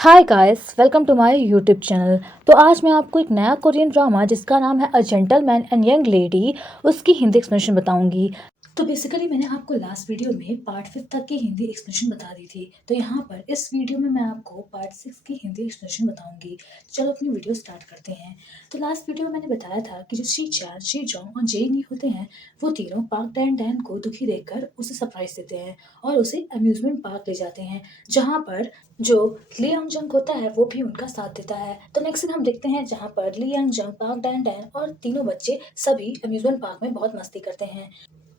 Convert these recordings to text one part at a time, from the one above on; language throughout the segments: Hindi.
Hi guys, welcome to my YouTube channel. तो आज मैं आपको एक नया कोरियन ड्रामा जिसका नाम है a gentleman and young lady उसकी हिंदी एक्सप्लेनेशन बताऊंगी। तो बेसिकली मैंने आपको लास्ट वीडियो में पार्ट 5 तक की हिंदी एक्सप्लेनेशन बता दी थी। तो यहाँ पर इस वीडियो में मैं आपको पार्ट 6 की हिंदी एक्सप्लेनेशन बताऊंगी। चलो अपनी वीडियो स्टार्ट करते हैं। तो लास्ट वीडियो में मैंने बताया था कि जो शी चान, शी जोंग और जेनी होते हैं, वो तीनों पार्क डैन डैन को दुखी देखकर उसे सरप्राइज देते हैं और उसे अम्यूजमेंट पार्क ले जाते हैं, जहाँ पर जो ली यंग जंग होता है वो भी उनका साथ देता है। तो नेक्स्ट सीन हम देखते हैं जहाँ पर ली यंग जंग, पार्क डैन डैन और तीनों बच्चे सभी अम्यूजमेंट पार्क में बहुत मस्ती करते हैं।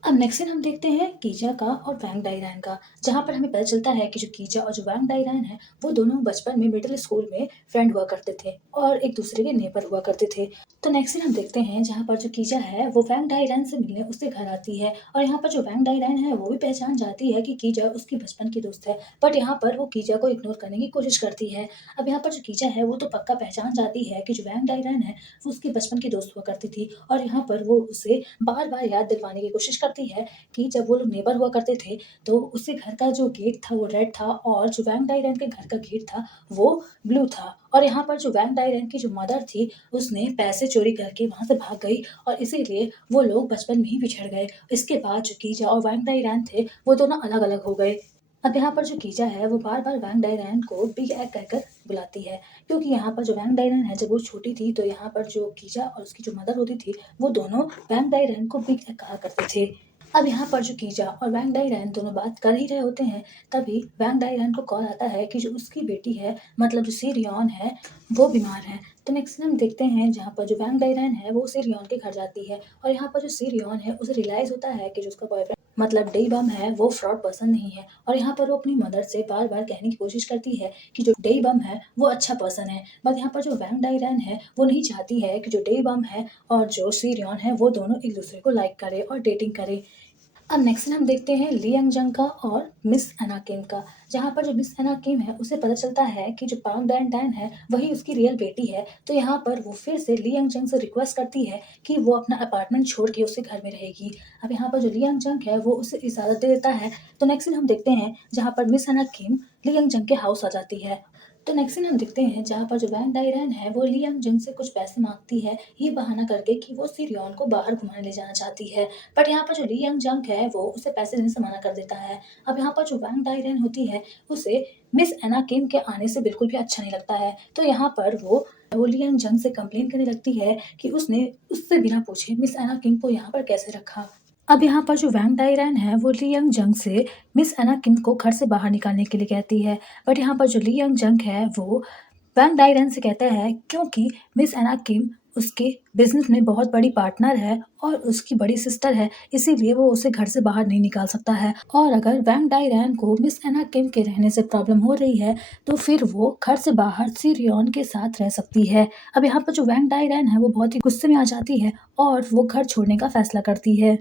अब नेक्स्ट सीन हम देखते हैं कीजा का और वैंग डाइरैन का, जहाँ पर हमें पता चलता है कि जो कीजा और जो वैंग डाइरैन है वो दोनों बचपन में मिडिल स्कूल में फ्रेंड हुआ करते थे और एक दूसरे के नेबर हुआ करते थे। तो नेक्स्ट सीन हम देखते हैं जहाँ पर जो कीजा है वो वैंग डाइरैन से मिलने उसके घर आती है और यहाँ पर जो वैंग डाइरैन है वो भी पहचान जाती है कि कीजा उसकी बचपन की दोस्त है, बट यहाँ पर वो कीजा को इग्नोर करने की कोशिश करती है। अब यहाँ पर जो कीजा है वो तो पक्का पहचान जाती है कि जो वैंग डाइरैन है वो उसकी बचपन की दोस्त हुआ करती थी और यहाँ पर वो उसे बार बार याद दिलवाने की कोशिश करती है कि जब वो लोग नेबर हुआ करते थे तो उसके घर का जो गेट था वो रेड था और जो वैंग डाइरैन के घर का गेट था वो ब्लू था। और यहाँ पर जो वैंग डाइरैन की जो मदर थी उसने पैसे चोरी करके वहाँ से भाग गई और इसीलिए वो लोग बचपन में ही बिछड़ गए। इसके बाद जो कीजा और वैंग डाइरैन थे वो दोनों अलग अलग हो गए। अब यहाँ पर जो कीजा है वो बार बार वैंग डाइरैन को बिग एग कहकर बुलाती है, क्योंकि यहाँ पर जो वैंग डाइरैन है जब वो छोटी थी तो यहाँ पर जो कीजा और उसकी जो मदर होती थी वो दोनों वैंग डाइरैन को बिग एग कहा करते थे। अब यहाँ पर जो कीजा और वैंग डाइरैन दोनों बात कर ही रहे होते हैं, तभी वैंग डाइरैन को कॉल आता है कि जो उसकी बेटी है, मतलब जो सी रियॉन है, वो बीमार है। तो नेक्स्ट हम देखते हैं जहाँ पर जो वैंग डाइरैन है वो सी रियॉन के घर जाती है और यहाँ पर जो सी रियॉन है उसे रियलाइज होता है कि जो उसका बॉयफ्रेंड मतलब डे बम है वो फ्रॉड पर्सन नहीं है और यहाँ पर वो अपनी मदर से बार बार कहने की कोशिश करती है कि जो डे बम है वो अच्छा पर्सन है, बट यहाँ पर जो वैंग डाइरैन है वो नहीं चाहती है कि जो डे बम है और जो सी रियॉन है वो दोनों एक दूसरे को लाइक करे और डेटिंग करे। अब नेक्स्ट हम देखते हैं ली यंग जंग का और मिस एना किम का, जहाँ पर जो मिस एना किम है उसे पता चलता है कि जो पार्क डैन डैन है वही उसकी रियल बेटी है। तो यहाँ पर वो फिर से ली यंग जंग से रिक्वेस्ट करती है कि वो अपना अपार्टमेंट छोड़ के उसके घर में रहेगी। अब यहाँ पर जो ली यंग जंग है वो उसे इजाज़त दे देता है। तो नेक्स्ट हम देखते हैं जहाँ पर मिस एना किम ली यंग जंग के हाउस आ जाती है। तो नेक्स्ट सीन हम देखते हैं जहाँ पर जो वैंग डाइरैन है वो ली यंग जंग से कुछ पैसे मांगती है, ये बहाना करके कि वो सी रियॉन को बाहर घुमाने ले जाना चाहती है, बट यहाँ पर जो ली यंग जंग है वो उसे पैसे देने से मना कर देता है। अब यहाँ पर जो वैंग डाइरैन होती है उसे मिस एना किम के आने से बिल्कुल भी अच्छा नहीं लगता है। तो यहाँ पर वो ली यंग जंग से कंप्लेन करने लगती है कि उसने उससे बिना पूछे मिस एना किम को यहाँ पर कैसे रखा। अब यहाँ पर जो वैंग डाइरैन है वो ली यंग जंग से मिस एना किम को घर से बाहर निकालने के लिए कहती है, बट यहाँ पर जो ली यंग जंग है वो वैंग डाइरैन से कहता है क्योंकि मिस एना किम उसके बिजनेस में बहुत बड़ी पार्टनर है और उसकी बड़ी सिस्टर है, इसीलिए वो उसे घर से बाहर नहीं निकाल सकता है। और अगर वैंग डाइरैन को मिस एना किम के रहने से प्रॉब्लम हो रही है तो फिर वो घर से बाहर सी रियॉन के साथ रह सकती है। अब यहाँ पर जो वैंग डाइरैन है वो बहुत ही गुस्से में आ जाती है और वो घर छोड़ने का फैसला करती है।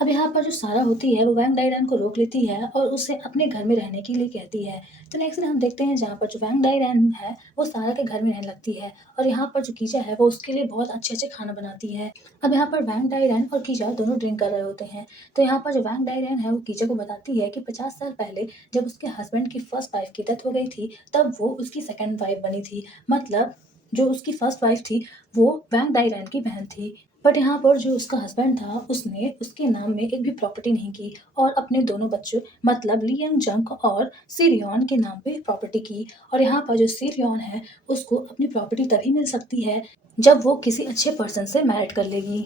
अब यहाँ पर जो सारा होती है वो वैंग डाइरैन को रोक लेती है और उसे अपने घर में रहने के लिए कहती है। तो नेक्स्ट दिन हम देखते हैं जहाँ पर जो वैंग डाइरैन है वो सारा के घर में रहने लगती है और यहाँ पर जो कीजा है वो उसके लिए बहुत अच्छे अच्छे खाना बनाती है। अब यहाँ पर वैंग डाइरैन और कीजा दोनों ड्रिंक कर रहे होते हैं। तो यहाँ पर जो वैंग डाइरैन है वो कीजा को बताती है कि 50 साल पहले जब उसके हस्बैंड की फर्स्ट वाइफ की डेथ हो गई थी तब वो उसकी सेकेंड वाइफ बनी थी, मतलब जो उसकी फर्स्ट वाइफ थी वो वैंग डाइरैन की बहन थी। बट यहाँ पर जो उसका हस्बैंड था उसने उसके नाम में एक भी प्रॉपर्टी नहीं की और अपने दोनों बच्चों मतलब ली यंग जंग और सी रियॉन के नाम पे प्रॉपर्टी की। और यहाँ पर जो सी रियॉन है उसको अपनी प्रॉपर्टी तभी मिल सकती है जब वो किसी अच्छे पर्सन से मैरिड कर लेगी।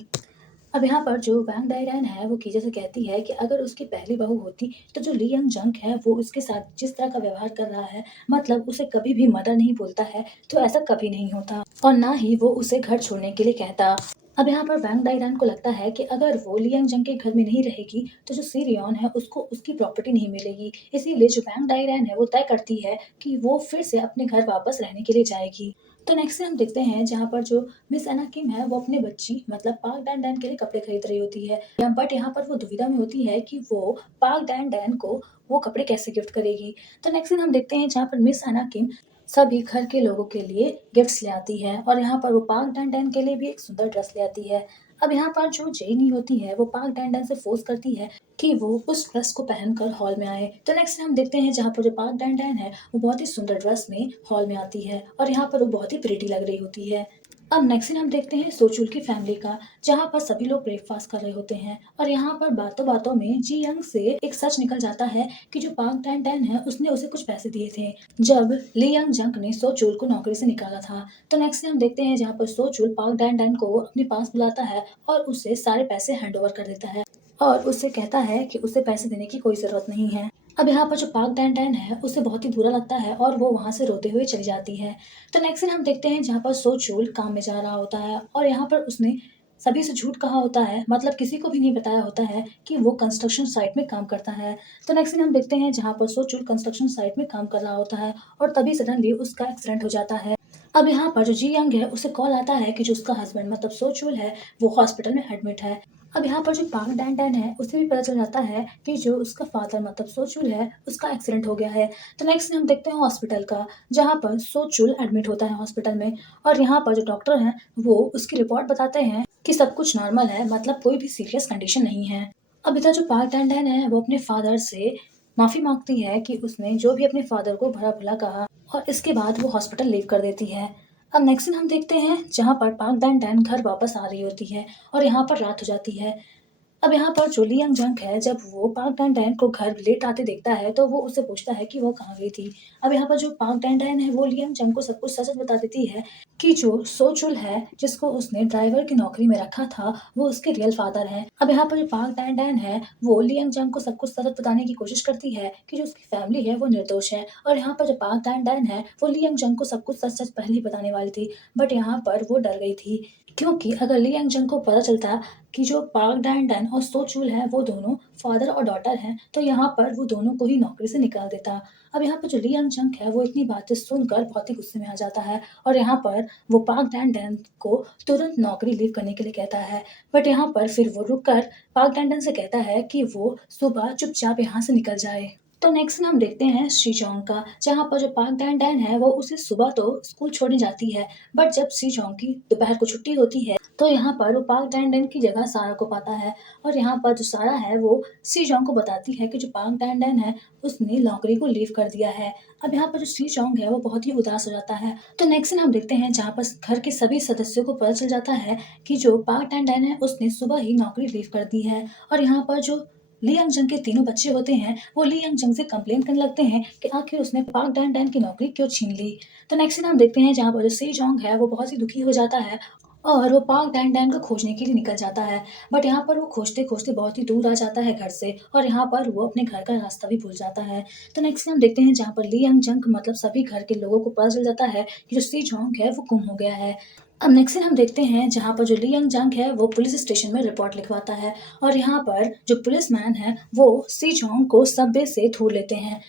अब यहाँ पर जो वैंग डाइरैन है वो कीजा से कहती है कि अगर उसकी पहली बहू होती तो जो ली यंग जंग है वो उसके साथ जिस तरह का व्यवहार कर रहा है, मतलब उसे कभी भी मदर नहीं बोलता है, तो ऐसा कभी नहीं होता और ना ही वो उसे घर छोड़ने के लिए कहता। अब यहाँ पर वैंग डाइरैन को लगता है कि अगर वो ली यंग जंग के घर में नहीं रहेगी तो जो सी रियॉन है उसको उसकी प्रॉपर्टी नहीं मिलेगी, इसीलिए जो वैंग डाइरैन है वो तय करती है कि वो फिर से अपने घर वापस रहने के लिए जाएगी। तो नेक्स्ट हम देखते हैं जहाँ पर जो मिस एना किम है वो अपनी बच्ची मतलब पार्क डैन डैन के लिए कपड़े खरीद रही होती है, बट यहाँ पर वो दुविधा में होती है कि वो पार्क डैन डैन को वो कपड़े कैसे गिफ्ट करेगी। तो नेक्स्ट दिन हम देखते हैं जहाँ पर मिस एना किम सभी घर के लोगों के लिए गिफ्ट्स ले आती है और यहाँ पर वो पार्क डैन डैन के लिए भी एक सुंदर ड्रेस ले आती है। अब यहाँ पर जो जेनी होती है वो पाक डैन से फोर्स करती है कि वो उस ड्रेस को पहनकर हॉल में आए। तो नेक्स्ट हम देखते हैं जहाँ पर जो पाक डैन है वो बहुत ही सुंदर ड्रेस में हॉल में आती है और यहाँ पर वो बहुत ही प्रिटी लग रही होती है। अब नेक्स्ट सीन हम देखते हैं सोचुल की फैमिली का, जहाँ पर सभी लोग ब्रेकफास्ट कर रहे होते हैं और यहाँ पर बातों बातों में जी यंग से एक सच निकल जाता है कि जो पाक डैन डैन है उसने उसे कुछ पैसे दिए थे जब ली यंग जंग ने सोचुल को नौकरी से निकाला था। तो नेक्स्ट सीन हम देखते हैं जहाँ पर सोचुल पाक डैन डैन को अपने पास बुलाता है और उसे सारे पैसे हैंड ओवर कर देता है और उससे कहता है कि उसे पैसे देने की कोई जरूरत नहीं है। अब यहाँ पर जो पाक डैन डैन है उसे बहुत ही बुरा लगता है और वो वहां से रोते हुए चली जाती है। तो नेक्स्ट सीन हम देखते हैं जहाँ पर सोचुल काम में जा रहा होता है और यहाँ पर उसने सभी से झूठ कहा होता है, मतलब किसी को भी नहीं बताया होता है कि वो कंस्ट्रक्शन साइट में काम करता है। तो नेक्स्ट सीन हम देखते हैं जहाँ पर सोचुल कंस्ट्रक्शन साइट में काम कर रहा होता है और तभी सडनली उसका एक्सीडेंट हो जाता है। अब यहाँ पर जो जी यंग है उसे कॉल आता है कि जो उसका हस्बैंड मतलब सोचुल है वो हॉस्पिटल में एडमिट है। अब यहाँ पर जो पाक डैन डैन है उसे भी पता चल जाता है कि जो उसका फादर मतलब सोचुल है उसका एक्सीडेंट हो गया है। तो नेक्स्ट हम देखते हैं हॉस्पिटल का, जहाँ पर सोचुल एडमिट होता है हॉस्पिटल में और यहाँ पर जो डॉक्टर हैं वो उसकी रिपोर्ट बताते हैं कि सब कुछ नॉर्मल है, मतलब कोई भी सीरियस कंडीशन नहीं है। अब इधर जो पाक डैन डैन है वो अपने फादर से माफी मांगती है कि उसने जो भी अपने फादर को भला भला कहा और इसके बाद वो हॉस्पिटल लीव कर देती है। अब नेक्स्ट सीन हम देखते हैं जहाँ पर पाक डैन डैन घर वापस आ रही होती है और यहाँ पर रात हो जाती है। अब यहाँ पर जो ली यंग जंग है जब वो पाक डैन डैन को घर लेट आते देखता है तो वो उससे पूछता है कि वो कहाँ गई थी। अब यहाँ पर जो पाक डैन डैन है वो ली यंग जंग को सब कुछ सच सच बता देती है कि जो सोचुल है जिसको उसने ड्राइवर की नौकरी में रखा था वो उसके रियल फादर हैं। अब यहाँ पर जो पाक डैन डैन है वो ली यंग जंग को सब कुछ सच बताने की कोशिश करती है कि जो उसकी फैमिली है वो निर्दोष है और यहाँ पर जो पाक डैन डैन है वो ली यंग जंग को सब कुछ सच सच पहले ही बताने वाली थी, बट यहाँ पर वो डर गई थी क्योंकि अगर ली यंग जंग को पता चलता कि जो पाक डैन डैन और सोचुल है वो दोनों फादर और डॉटर हैं तो यहाँ पर वो दोनों को ही नौकरी से निकाल देता। अब यहाँ पर जो ली यंग जंग है वो इतनी बातें सुनकर बहुत ही गुस्से में आ जाता है और यहाँ पर वो पाक डैन डैन को तुरंत नौकरी लीव करने के लिए कहता है, बट यहाँ पर फिर वो रुककर पाक डैन डैन से कहता है कि वो सुबह चुपचाप यहाँ से निकल जाए। तो नेक्स्ट हम देखते हैं शीजोंग का, जहाँ पर जो पाक डैन डैन है वो उसे सुबह तो स्कूल छोड़ने जाती है, बट जब शीजोंग की दोपहर को छुट्टी होती है तो यहाँ पर वो पाक डैन डैन की जगह सारा को पाता है और यहाँ पर जो सारा है वो शीजोंग को बताती है कि जो पाक डैन डैन है उसने नौकरी को लीव कर दिया है। अब यहाँ पर जो शीजोंग है वो बहुत ही उदास हो जाता है। तो नेक्स्ट हम देखते हैं जहाँ पर घर के सभी सदस्यों को पता चल जाता है कि जो पाक डैन डैन है उसने सुबह ही नौकरी लीव कर दी है और यहाँ पर जो ली यंग जंग के तीनों बच्चे होते हैं वो ली यंग जंग से कंप्लेन करने लगते हैं कि आखिर उसने पाक डैन डैन की नौकरी क्यों छीन ली। तो नेक्स्ट हम देखते हैं जहाँ पर जो सी जोंग है वो बहुत ही दुखी हो जाता है और वो पाक डैन डैन को खोजने के लिए निकल जाता है, बट यहाँ पर वो खोजते खोजते बहुत ही दूर आ जाता है घर से और यहाँ पर वो अपने घर का रास्ता भी भूल जाता है। तो नेक्स्ट हम देखते हैं जहाँ पर ली यंग जंग मतलब सभी घर के लोगों को पता चल जाता है कि जो सी जोंग है वो गुम हो गया है। अब नेक्स्ट सीन हम देखते हैं जहाँ पर जो ली यंग जंग है वो पुलिस स्टेशन में रिपोर्ट लिखवाता है और यहाँ पर जो पुलिसमैन है वो सी जोंग को सबवे से ढूंढ लेते हैं।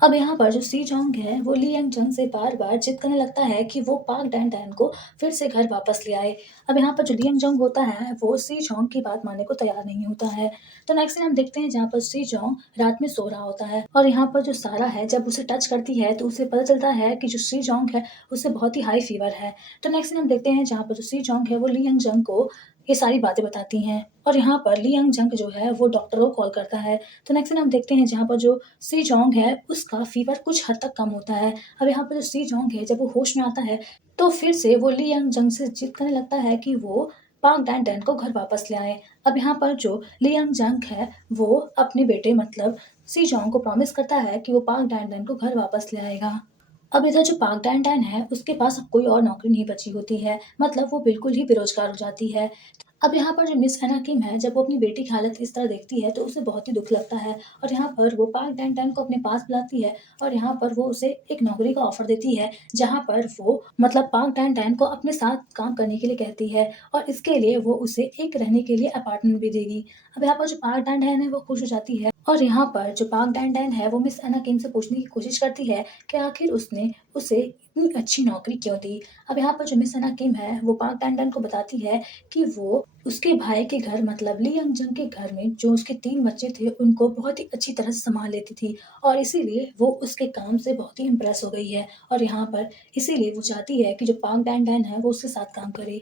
अब यहाँ पर जो सी जोंग है वो ली यंग जंग से बार बार जिद करने लगता है कि वो पाक डैन डैन को फिर से घर वापस ले आए। अब यहाँ पर जो ली यंग जंग होता है वो सी जोंग की बात मानने को तैयार नहीं होता है। तो नेक्स्ट हम देखते हैं जहाँ पर सी जोंग रात में सो रहा होता है और यहाँ पर जो सारा है जब उसे टच करती है तो उसे पता चलता है कि जो सी जोंग है उसे बहुत ही हाई फीवर है। तो नेक्स्ट हम देखते हैं जहाँ पर जो सी जोंग है वो ली यंग जंग को ये सारी बातें बताती हैं और यहाँ पर ली यंग जंग जो है वो डॉक्टर को कॉल करता है। तो नेक्स्ट हम देखते हैं जहाँ पर जो सी जोंग है उसका फीवर कुछ हद तक कम होता है। अब यहाँ पर जो सी जोंग है जब वो होश में आता है तो फिर से वो ली यंग जंग से जिद करने लगता है कि वो पाक डैन डैन को घर वापस ले आए। अब यहाँ पर जो ली यंग जंग है वो अपने बेटे मतलब सी जोंग को प्रॉमिस करता है कि वो पाक डैन डैन को घर वापस ले आएगा। अब इधर जो पाक डैन डैन है उसके पास अब कोई और नौकरी नहीं बची होती है, मतलब वो बिल्कुल ही बेरोजगार हो जाती है। अब यहाँ पर जो मिस हैना किम है जब वो अपनी बेटी की हालत इस तरह देखती है तो उसे बहुत ही दुख लगता है और यहाँ पर वो पाक डैन डैन को अपने पास बुलाती है और यहाँ पर वो उसे एक नौकरी का ऑफर देती है जहाँ पर वो मतलब पाक डैन डैन को अपने साथ काम करने के लिए कहती है और इसके लिए वो उसे एक रहने के लिए अपार्टमेंट भी देगी। अब यहाँ पर जो पाक डैन डैन है वो खुश हो जाती है और यहाँ पर जो पाक डैन डैन है वो मिस हैना किम से पूछने की कोशिश करती है कि आखिर उसने उसे इतनी अच्छी नौकरी क्यों दी। अब यहाँ पर जो मिस हैना किम है वो पाक डैन डैन को बताती है कि वो उसके भाई के घर मतलब ली यंग जंग के घर में जो उसके 3 बच्चे थे उनको बहुत ही अच्छी तरह से सँभाल लेती थी और इसीलिए वो उसके काम से बहुत ही इम्प्रेस हो गई है और यहाँ पर इसीलिए वो चाहती है कि जो पाक डैन डैन है वो उसके साथ काम करे।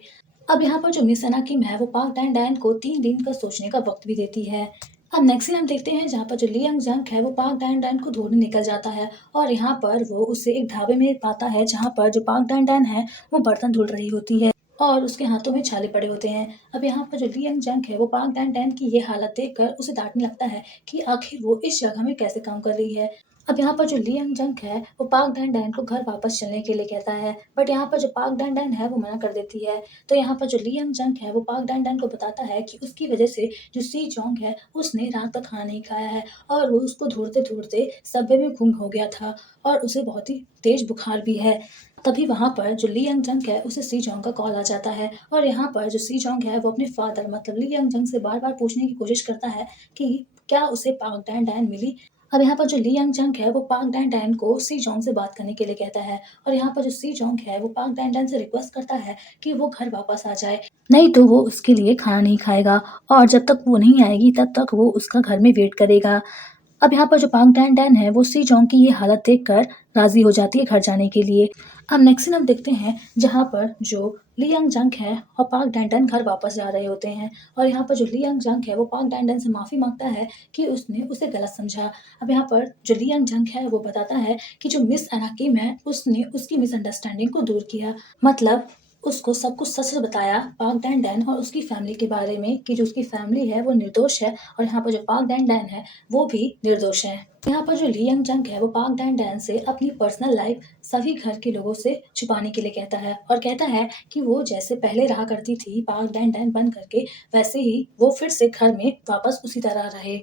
अब यहाँ पर जो मिस अना किम है वो पाक डैन डैन को 3 दिन का सोचने का वक्त भी देती है। अब नेक्स्ट सीन हम देखते हैं जहाँ पर जो ली यंग जंग है वो पाक डैन डैन को ढूंढने निकल जाता है और यहाँ पर वो उसे एक ढाबे में पाता है जहाँ पर जो पाक डैन डैन है वो बर्तन धुल रही होती है और उसके हाथों में छाले पड़े होते हैं। अब यहाँ पर जो ली यंग जंग है वो पाक डैन डैन की ये हालत देखकर उसे डांटने लगता है कि आखिर वो इस जगह में कैसे काम कर रही है। अब यहाँ पर जो ली यंग जंग है वो पाक डैन डैन को घर वापस चलने के लिए कहता है, बट यहाँ पर जो पाक डैन डैन है वो मना कर देती है। तो यहाँ पर जो ली यंग जंग है वो पाक डैन डैन को बताता है कि उसकी वजह से जो सी जोंग है उसने रात तक खाना नहीं खाया है और वो उसको ढूंढते-ढूंढते सबवे में गुम हो गया था और उसे बहुत ही तेज बुखार भी है। तभी वहाँ पर जो ली यंग जंग है उसे सी जोंग का कॉल आ जाता है और यहाँ पर जो सी जोंग है वो अपने फादर मतलब ली यंग जंग से बार-बार पूछने की कोशिश करता है कि क्या उसे पाक डैन डैन मिली। अब यहाँ पर जो ली यंग जंग है वो पाक डैन डैन को सी जोंग से बात करने के लिए कहता है और यहाँ पर जो सी जोंग है वो पाक डैन डैन से रिक्वेस्ट करता है कि वो घर वापस आ जाए, नहीं तो वो उसके लिए खाना नहीं खाएगा और जब तक वो नहीं आएगी तब तक वो उसका घर में वेट करेगा। अब यहाँ पर जो पाक डैन डैन है वो सी जोंग की ये हालत देखकर राजी हो जाती है घर जाने के लिए। अब नेक्स्ट सीन हम देखते हैं जहाँ पर जो ली यंग जंग है और पाक डैन डैन घर वापस जा रहे होते हैं और यहाँ पर जो ली यंग जंग है वो पाक डैन डैन से माफ़ी मांगता है कि उसने उसे गलत समझा। अब यहाँ पर जो ली यंग जंग है वो बताता है कि जो मिस अना किम है उसने उसकी मिसअंडरस्टैंडिंग को दूर किया, मतलब उसको सब कुछ सच बताया पाक डैन डैन और उसकी फैमिली के बारे में कि जो उसकी फैमिली है वो निर्दोष है और यहाँ पर जो पाक डैन डैन है वो भी निर्दोष है। यहाँ पर जो ली यंग जंग है वो पाक डैन डैन से अपनी पर्सनल लाइफ सभी घर के लोगों से छुपाने के लिए कहता है और कहता है कि वो जैसे पहले रहा करती थी पाक डैन डैन बन करके वैसे ही वो फिर से घर में वापस उसी तरह रहे।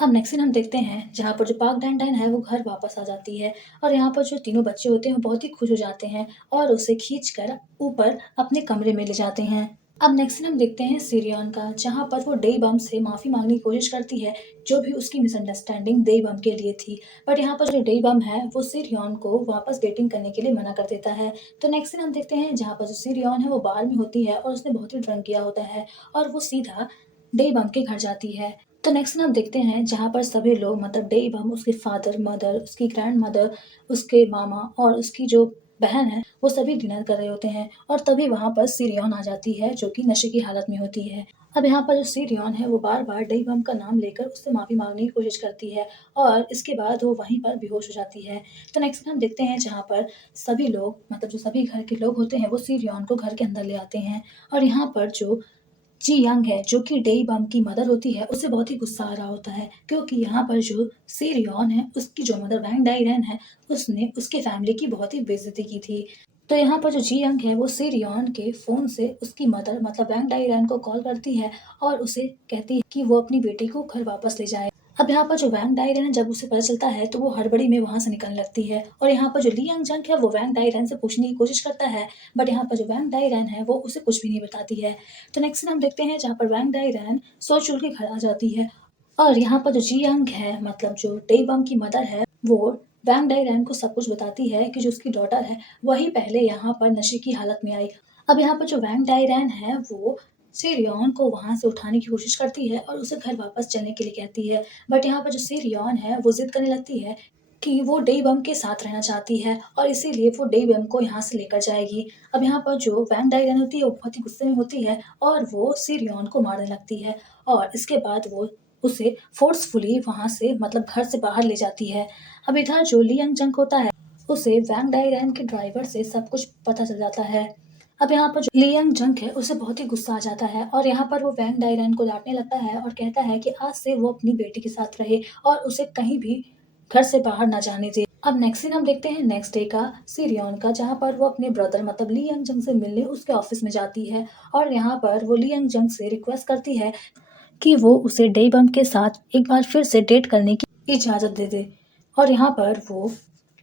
अब नेक्स्ट सीन हम देखते हैं जहाँ पर जो पाक डैन डैन है वो घर वापस आ जाती है और यहाँ पर जो तीनों बच्चे होते हैं वो बहुत ही खुश हो जाते हैं और उसे खींचकर ऊपर अपने कमरे में ले जाते हैं। अब नेक्स्ट सीन हम देखते हैं सीरियन का जहाँ पर वो डे बम से माफ़ी मांगने की कोशिश करती है जो भी उसकी मिसअंडरस्टैंडिंग डे बम के लिए थी, बट यहाँ पर जो डे बम है वो सीरियन को वापस डेटिंग करने के लिए मना कर देता है। तो नेक्स्ट सीन हम देखते हैं जहाँ पर जो सीरियन है वो बार में होती है और उसने बहुत ही ड्रंक किया होता है और वो सीधा डे बम के घर जाती है। तो नेक्स्ट हम देखते हैं जहाँ पर सभी लोग मतलब डे बम उसके फादर मदर उसकी ग्रैंड मदर उसके मामा और उसकी जो बहन है वो सभी डिनर कर रहे होते हैं और तभी वहाँ पर सीरियन आ जाती है जो कि नशे की हालत में होती है। अब यहाँ पर जो सीरियन है वो बार बार डे बम का नाम लेकर उससे माफ़ी मांगने की कोशिश करती है और इसके बाद वो वहीं पर बेहोश हो जाती है। तो नेक्स्ट हम देखते हैं जहाँ पर सभी लोग मतलब जो सभी घर के लोग होते हैं वो सीरियन को घर के अंदर ले आते हैं और यहाँ पर जो जी यंग है जो कि डेई बम की मदर होती है उसे बहुत ही गुस्सा आ रहा होता है क्योंकि यहाँ पर जो सी रियॉन है उसकी जो मदर वैंग डाइरन है उसने उसके फैमिली की बहुत ही बेइज्जती की थी। तो यहाँ पर जो जी यंग है वो सी रियॉन के फ़ोन से उसकी मदर मतलब वैंग डाइरन को कॉल करती है और उसे कहती है कि वो अपनी बेटी को घर वापस ले जाए। अब यहाँ पर जो वैंग डाइरन है जब उसे पता चलता है तो वो हड़बड़ी में वहाँ से निकलने लगती है और यहाँ पर जो ली यंग जंग है वो वैंग डाइरन से पूछने की कोशिश करता है, बट यहाँ पर जो वैंग डाइरन है वो उसे कुछ भी नहीं बताती है। तो नेक्स्ट सीन हम देखते हैं जहाँ पर वैंग डाइरन सोच उड़ के घर आ जाती है और यहाँ पर जो जी यंग है मतलब जो डे बम की मदर है वो वैंग डाइरन को सब कुछ बताती है कि जो उसकी डॉटर है वही पहले यहाँ पर नशे की हालत में आई। अब यहाँ पर जो वैंग डाइरन है वो सीरियन को वहाँ से उठाने की कोशिश करती है और उसे घर वापस चलने के लिए कहती है, बट यहाँ पर जो सीरियन है वो जिद करने लगती है कि वो डे बम के साथ रहना चाहती है और इसीलिए वो डे बम को यहाँ से लेकर जाएगी। अब यहाँ पर जो वैन डाइरन होती है वो बहुत ही गुस्से में होती है और वो सीरियन को मारने लगती है और इसके बाद वो उसे फोर्सफुली वहाँ से मतलब घर से बाहर ले जाती है। अब इधर जो लियंग जंग होता है उसे वैंग डाइरन के ड्राइवर से सब कुछ पता चल जाता है। अब यहाँ पर जो लियंग जंग है उसे बहुत ही गुस्सा आ जाता है और यहाँ पर वो वैंग डाइरन को डांटने लगता है और कहता है कि आज से वो अपनी बेटी के साथ रहे और उसे कहीं भी घर से बाहर ना जाने दे। अब नेक्स्ट सीन हम देखते हैं नेक्स्ट डे का सीरियन का जहाँ पर वो अपने ब्रदर मतलब ली यंग जंग से मिलने उसके ऑफिस में जाती है और यहाँ पर वो ली यंग जंग से रिक्वेस्ट करती है कि वो उसे डे बम के साथ एक बार फिर से डेट करने की इजाज़त दे दे और यहाँ पर वो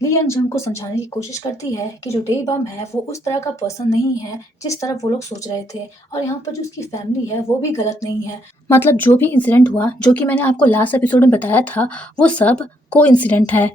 ली यंग जंग को समझाने की कोशिश करती है कि जो डे बम है वो उस तरह का पर्सन नहीं है जिस तरह वो लोग सोच रहे थे और यहाँ पर जो उसकी फैमिली है वो भी गलत नहीं है, मतलब जो भी इंसिडेंट हुआ जो कि मैंने आपको लास्ट एपिसोड में बताया था वो सब को इंसिडेंट है।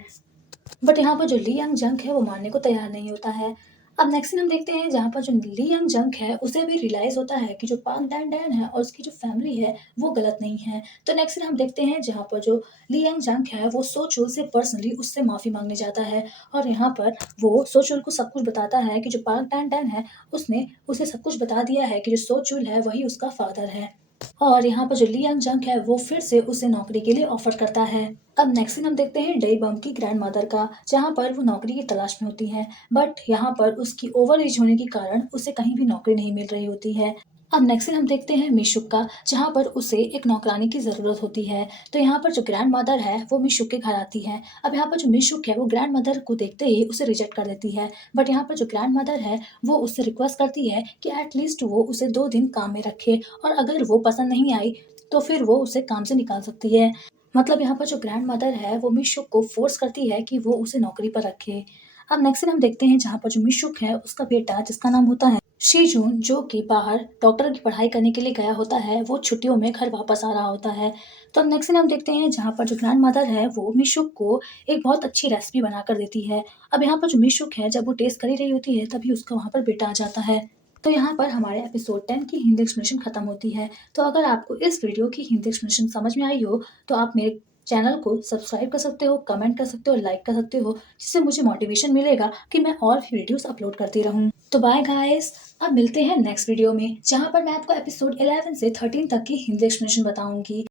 बट यहाँ पर जो ली यंग जंग है वो मानने को तैयार नहीं होता है। अब नेक्स्ट सीन हम देखते हैं जहाँ पर जो ली यंग जंग है उसे भी रियलाइज़ होता है कि जो पाक डैन डैन है और उसकी जो फैमिली है वो गलत नहीं है। तो नेक्स्ट सीन हम देखते हैं जहाँ पर जो ली यंग जंग है वो सो चुल से पर्सनली उससे माफ़ी माँगने जाता है और यहाँ पर वो सो चुल को सब कुछ बताता है कि जो पाक डैन डैन है उसने उसे सब कुछ बता दिया है कि जो सो चुल है वही उसका फादर है। और यहाँ पर जो ली यंग जंग है वो फिर से उसे नौकरी के लिए ऑफर करता है। अब नेक्स्ट सीन हम देखते हैं डई बम की ग्रैंडमदर का, जहाँ पर वो नौकरी की तलाश में होती हैं, बट यहाँ पर उसकी ओवर एज होने के कारण उसे कहीं भी नौकरी नहीं मिल रही होती है। अब नेक्स्ट सीन हम देखते हैं मिशुक का, जहाँ पर उसे एक नौकरानी की ज़रूरत होती है। तो यहाँ पर जो ग्रैंडमदर है वो मिशुक के घर आती है। अब यहाँ पर जो मिशुक है वो ग्रैंडमदर को देखते ही उसे रिजेक्ट कर देती है, बट यहाँ पर जो ग्रैंडमदर है वो उससे रिक्वेस्ट करती है कि एटलीस्ट वो उसे 2 दिन काम में रखे और अगर वो पसंद नहीं आई तो फिर वो उसे काम से निकाल सकती है। मतलब यहाँ पर जो ग्रैंडमदर है वो मिशुक को फ़ोर्स करती है कि वो उसे नौकरी पर रखे। अब नेक्स्ट सीन हम देखते हैं जहाँ पर जो मिशुक है उसका बेटा जिसका नाम होता है शीजून, जो कि बाहर डॉक्टर की पढ़ाई करने के लिए गया होता है, वो छुट्टियों में घर वापस आ रहा होता है। तो अब नेक्स्ट सीन हम देखते हैं जहाँ पर जो ग्रैंडमदर है वो मिशुक को एक बहुत अच्छी रेसिपी बनाकर देती है। अब यहाँ पर जो मिशुक है जब वो टेस्ट कर ही रही होती है तभी उसका वहाँ पर बेटा आ जाता है। तो यहाँ पर हमारे एपिसोड 10 की हिंदी एक्सप्लेनेशन खत्म होती है। तो अगर आपको इस वीडियो की हिंदी एक्सप्लेनेशन समझ में आई हो तो आप मेरे चैनल को सब्सक्राइब कर सकते हो, कमेंट कर सकते हो, लाइक कर सकते हो, जिससे मुझे मोटिवेशन मिलेगा कि मैं और भी वीडियोस अपलोड करती रहूँ। तो बाय गाइस, अब मिलते हैं नेक्स्ट वीडियो में, जहाँ पर मैं आपको एपिसोड 11 से 13 तक की हिंदी एक्सप्लेनेशन बताऊंगी।